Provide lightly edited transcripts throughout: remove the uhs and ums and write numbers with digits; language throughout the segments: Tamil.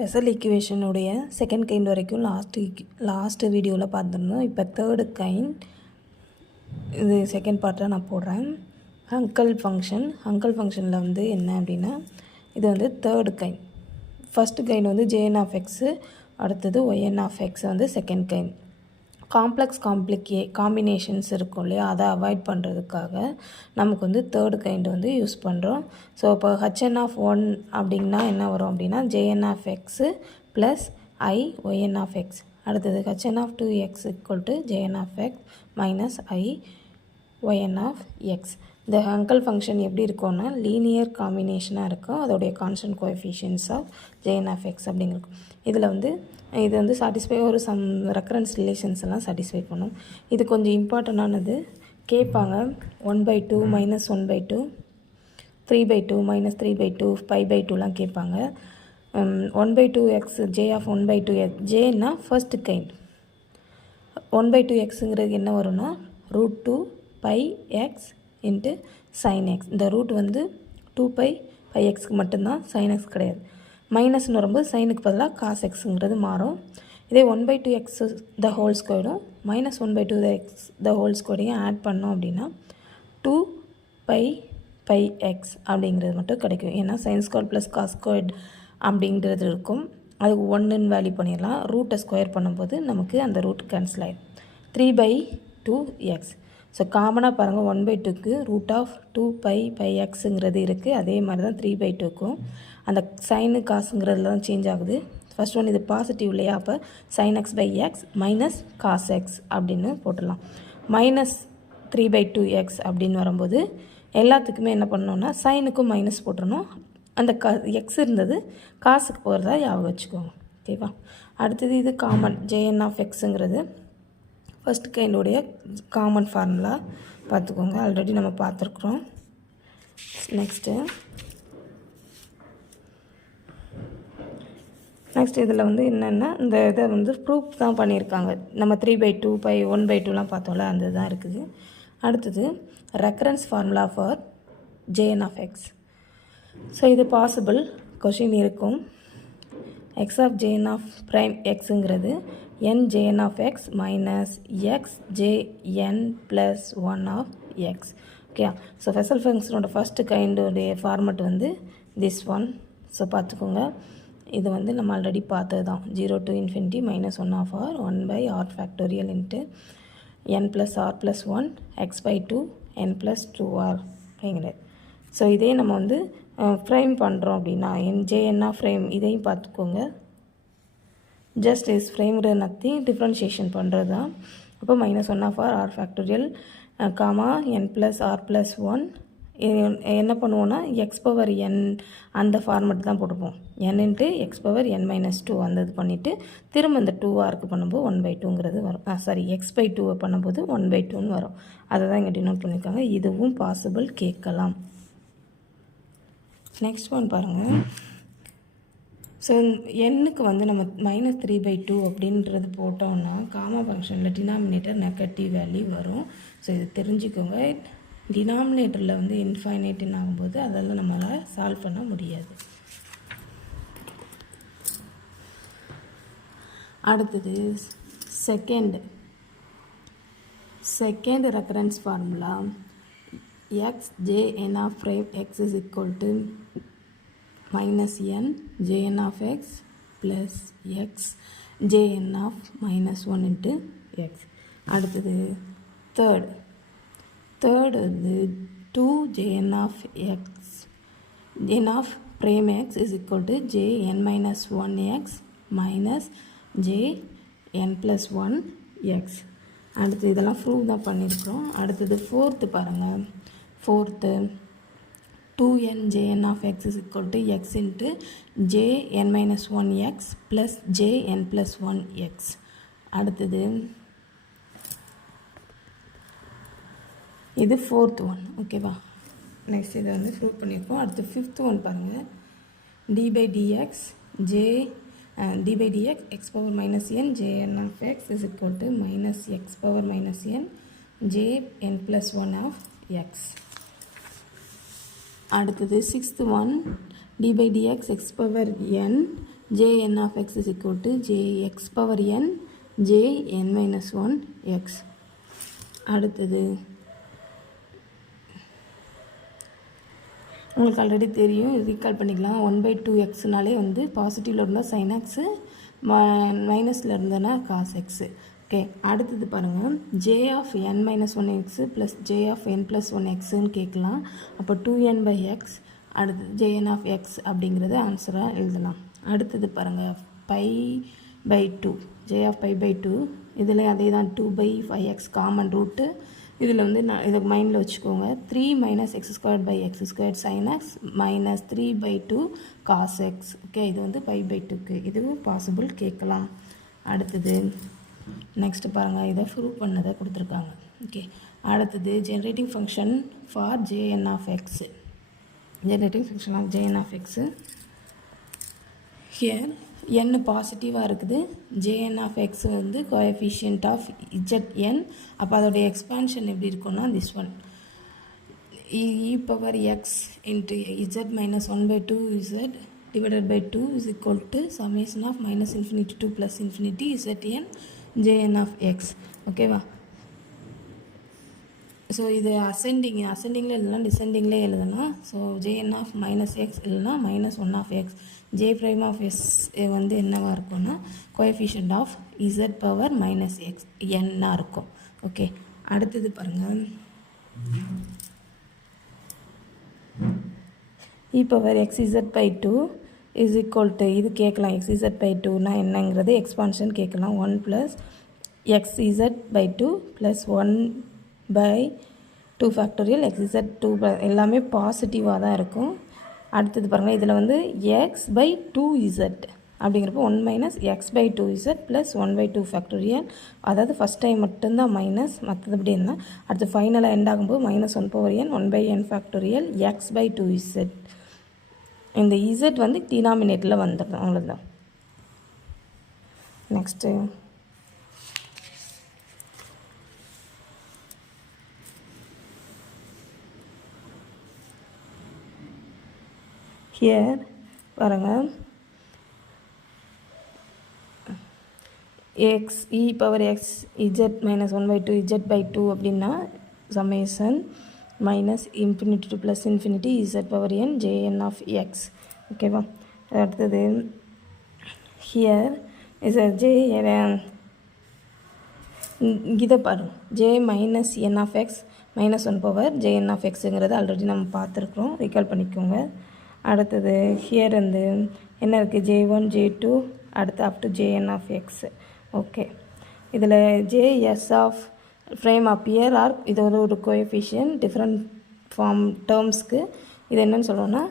ஸ்பெஷல் ஈக்குவேஷனுடைய செகண்ட் கைண்ட் வரைக்கும் லாஸ்ட் வீடியோவில் பார்த்துருந்தோம். இப்போ தேர்டு கைண்ட் இது செகண்ட் பார்ட்டாக நான் போடுறேன். ஹங்கல் ஃபங்க்ஷனில் வந்து என்ன அப்படின்னா இது வந்து தேர்டு கைண்ட். ஃபஸ்ட்டு கைண்ட் வந்து ஜேஎன் ஆஃப் எக்ஸு, அடுத்தது ஒய்என் ஆஃப் எக்ஸ் வந்து செகண்ட் கைண்ட். காம்ப்ளெக்ஸ் காம்பினேஷன்ஸ் இருக்கும் இல்லையா, அதை அவாய்ட் பண்ணுறதுக்காக நமக்கு வந்து தேர்டு கைண்டு வந்து யூஸ் பண்ணுறோம். ஸோ இப்போ ஹச்என் ஆஃப் ஒன் அப்படின்னா என்ன வரும் அப்படின்னா J N of x plus i Y N of x. அடுத்தது H N of 2x equal to J N of x minus i Y N of x. இந்த ஹங்கல் ஃபங்க்ஷன் எப்படி இருக்கும்னா லீனியர் காம்பினேஷனாக இருக்கும். அதோடைய constant coefficients of J N of x அப்படிங்கிறக்கும். இதில் வந்து இது வந்து சாட்டிஸ்ஃபை ஒரு சம் ரெக்கரன்ஸ் ரிலேஷன்ஸ் எல்லாம் சாட்டிஸ்ஃபை பண்ணும். இது கொஞ்சம் இம்பார்ட்டண்டானது. கேட்பாங்க 1/2 மைனஸ் 1/2, 3/2 மைனஸ் 3/2, 5/2லாம் கேட்பாங்க. 1/2x ஜே ஆஃப் 1/2x ஜேன்னா ஃபர்ஸ்ட் கைண்ட். 1/2xங்கிறது என்ன வரும்னா √2 πx இன்ட்டு sin x. இந்த ரூட் வந்து 2π πxக்கு மட்டும்தான், sin x கிடையாது. மைனஸ்னு வரும்போது சைனுக்கு பதிலாக காஸ் எக்ஸுங்கிறது மாறும். இதே 1/2x த ஹோல் ஸ்கொயரும் மைனஸ் 1/2x த ஹோல் ஸ்கொயரையும் ஆட் பண்ணோம் அப்படின்னா 2π πx அப்படிங்கிறது மட்டும் கிடைக்கும். ஏன்னா sine square plus cos squared அப்படிங்கிறது இருக்கும். அதுக்கு 1ன்னு வேல்யூ பண்ணிடலாம். ரூட்டை ஸ்கொயர் பண்ணும்போது நமக்கு அந்த ரூட் கேன்சல் ஆகிடும். 3/2x. ஸோ காமனாக பாருங்கள் 1/2க்கு √2π πxங்கிறது இருக்குது. அதே மாதிரி தான் 3/2க்கும் அந்த சைனு காசுங்கிறதுல தான் சேஞ்ச் ஆகுது. ஃபஸ்ட் ஒன் இது பாசிட்டிவ் இல்லையா, அப்போ sin x/x minus cos X அப்படின்னு போட்டுடலாம். மைனஸ் 3/2x அப்படின்னு வரும்போது எல்லாத்துக்குமே என்ன பண்ணணுன்னா சைனுக்கும் மைனஸ் போட்டுடணும். அந்த எக்ஸ் இருந்தது காசுக்கு போகிறதா ஞாபகம் வச்சுக்கோங்க. ஓகேவா. அடுத்தது இது காமன் ஜேஎன் ஆஃப் எக்ஸுங்கிறது ஃபஸ்ட் கைண்டுடைய காமன் ஃபார்முலா பார்த்துக்கோங்க. ஆல்ரெடி நம்ம பார்த்துருக்குறோம். நெக்ஸ்ட் இதில் வந்து என்னென்னா இந்த இதை வந்து ப்ரூஃப் தான் பண்ணியிருக்காங்க. நம்ம 3/2 π 1/2லாம் பார்த்தோம்ல, அந்த தான் இருக்குது. அடுத்தது recurrence formula for J N of x. So இது பாசிபிள் கொஷின் இருக்கும். X of J N of prime எக்ஸுங்கிறது n jn of x minus x jn plus 1 of x. Okay. So special ஃபங்க்ஷனோட ஃபஸ்ட்டு கைண்டுடைய ஃபார்மெட் வந்து திஸ் ஒன். ஸோ பார்த்துக்கோங்க, இது வந்து நம்ம ஆல்ரெடி பார்த்தது தான். 0 to infinity minus 1 of r 1/r factorial into n plus r plus 1 x/2 n plus 2r அப்படிங்கிறது. ஸோ இதே நம்ம வந்து ஃப்ரேம் பண்ணுறோம் அப்படின்னா jn ஆஃப் ஃப்ரேம் இதையும் பார்த்துக்கோங்க. Just is framed nothing, differentiation பண்ணுறது தான். அப்போ -1 of r factorial gamma n plus r plus 1 என்ன பண்ணுவோன்னா x/n அந்த ஃபார்மெட் தான் போட்டுப்போம். n இன்ட்டு x/n - 2 அந்த இது பண்ணிவிட்டு திரும்ப இந்த 2rக்கு பண்ணும்போது 1/2ங்கிறது வரும். x/2 பண்ணும்போது 1/2ன்னு வரும். அதை தான் இங்கே டினோட் பண்ணியிருக்காங்க. இதுவும் பாசிபிள் கேட்கலாம். நெக்ஸ்ட் ஒன் பாருங்கள். ஸோ எண்ணுக்கு வந்து நம்ம -3/2 அப்படின்றது போட்டோம்னா காமா ஃபங்க்ஷனில் டினாமினேட்டர் நெகட்டிவ் வேல்யூ வரும். ஸோ இது தெரிஞ்சுக்கோங்க. டினாமினேட்டரில் வந்து இன்ஃபைனைட்னு ஆகும்போது அதெல்லாம் நம்மளால் சால்வ் பண்ண முடியாது. அடுத்தது second recurrence formula x jn of prime x is equal to minus n jn of x plus x jn of -1 into x. அடுத்தது தேர்ட் வந்து 2 jn of x n of prime x is equal to jn minus 1x minus jn plus 1x. அடுத்தது இதெல்லாம் ப்ரூவ் தான் பண்ணியிருக்கிறோம். அடுத்தது ஃபோர்த்து பாருங்கள். Fourth 2n jn of x is equal to x into jn minus 1x plus jn plus 1x. அடுத்தது இது ஃபோர்த் ஒன். ஓகேவா. நெக்ஸ்ட் இதை வந்து ப்ரூவ் பண்ணியிருக்கோம். அடுத்து ஃபிஃப்த் ஒன் பாருங்கள். d/dx x/-n jn of x is equal to -x/-n jn plus 1 of x. அடுத்தது sixth one d/dx x/n jn of x is equal to jx power n jn minus 1 x. அடுத்தது உங்களுக்கு ஆல்ரெடி தெரியும், ரீகால் பண்ணிக்கலாம். 1/2 எக்ஸ்னாலே வந்து பாசிட்டிவில் இருந்தால் சைன் எக்ஸு, மைனஸில் இருந்ததுன்னா காஸ் எக்ஸு. ஓகே, அடுத்தது பாருங்கள், J of n minus 1 x plus J of n plus 1 எக்ஸுன்னு கேட்கலாம். அப்போ 2n/x அடுத்தது jn ஆஃப் எக்ஸ் அப்படிங்கிறது ஆன்சராக எழுதலாம். அடுத்தது பாருங்கள், π/2 ஜே ஆஃப் π/2 இதில் அதே தான் 2/5x காமன் ரூட்டு. இதில் வந்து நான் இதை மைண்டில் வச்சுக்கோங்க. 3 - x² sin x minus 3/2 cos x. Okay, இது வந்து π/2க்கு இதுவும் பாசிபிள் கேட்கலாம். அடுத்தது நெக்ஸ்ட்டு பாருங்கள், இதை ப்ரூவ் பண்ணதை கொடுத்துருக்காங்க. ஓகே, அடுத்தது generating function for jn of x. Generating function of jn of x here n பாசிட்டிவாக இருக்குது. jn ஆஃப் எக்ஸ் வந்து கோஎஃபிஷியன்ட் ஆஃப் zn. அப்போ அதோடைய எக்ஸ்பான்ஷன் எப்படி இருக்குன்னா this one e power x into z minus 1/2z divided by 2 is equal to summation of minus infinity to plus infinity zn jn of x. ஓகேவா? ஸோ இது அசெண்டிங்கில் எழுதலாம், டிசெண்டிங்கில் எழுதலாம். So jn of minus x இல்லைனா -1 of x. J prime of s வந்து என்னவாக இருக்கும்னா coefficient of z power -x என்னாக இருக்கும். ஓகே, அடுத்தது பாருங்கள், e power xz/2 is equal to இது கேட்கலாம். xz/2னா என்னங்கிறது எக்ஸ்பான்ஷன் கேட்கலாம். 1 + xz/2 + 1/2 ஃபேக்டோரியல் xz2 எல்லாமே பாசிட்டிவாக தான் இருக்கும். அடுத்தது பாருங்கள், இதில் வந்து x/2z அப்படிங்கிறப்போ 1 - x/2z + 1/2 ஃபேக்டோரியல். அதாவது ஃபஸ்ட் டைம் மட்டும்தான் மைனஸ், மற்றது அப்படி இருந்தால் அடுத்து ஃபைனலாக எண்ட் ஆகும்போது -1/n 1/n ஃபேக்டோரியல் x/2z. இந்த z வந்து டினாமினேட்டில் வந்துடும், அவ்வளோதான். நெக்ஸ்ட்டு ஹியர் பாருங்கள், e power x z minus 1/2 z/2 அப்படின்னா summation minus infinity to plus infinity z power n jn of x. ஓகேவா? அடுத்தது ஹியர் இஸ் இதை பாருங்கள், j minus n of x -1 power jn of xங்கிறது already நம்ம பார்த்துருக்குறோம், ரீகால் பண்ணிக்கோங்க. அடுத்தது ஹியர் வந்து என்ன இருக்குது, j1 j2 அடுத்து up to jn of x. Okay, இதில் js of frame appear are இது ஒரு கோஎஃபிஷியன்ட் டிஃப்ரெண்ட் ஃபார்ம் டேர்ம்ஸ்க்கு இது என்னன்னு சொல்லுவோம்னா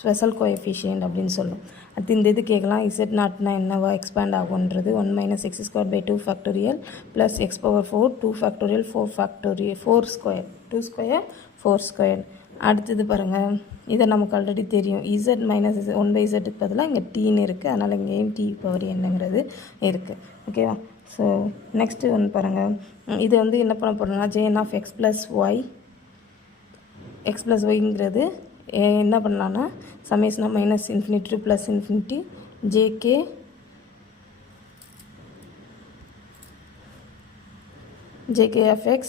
ஸ்பெஷல் கோஎஃபிஷியன்ட் அப்படின்னு சொல்லுவோம். அடுத்து இந்த இது கேட்கலாம், z0னா என்னவா எக்ஸ்பேண்ட் ஆகுன்றது. 1 - x² 2 + x/4 2 4 2 4 அடுத்தது பாருங்கள், இதை நமக்கு ஆல்ரெடி தெரியும், z - 1/zக்கு பதிலாக இங்கே டீன்னு இருக்குது, அதனால் இங்கேயும் t பவர் என்னங்கிறது இருக்குது. ஓகேவா? ஸோ நெக்ஸ்ட்டு வந்து பாருங்கள், இது வந்து என்ன பண்ண போகிறோம்னா jn of x + yங்கிறது என்ன பண்ணலான்னா சமேஷனாக -infinity to plus infinity jk of x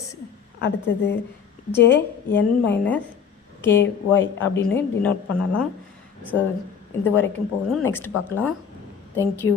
அடுத்தது jn - ky அப்படின்னு டினோட் பண்ணலாம். ஸோ இது வரைக்கும் போதும், நெக்ஸ்ட் பார்க்கலாம். தேங்க்யூ.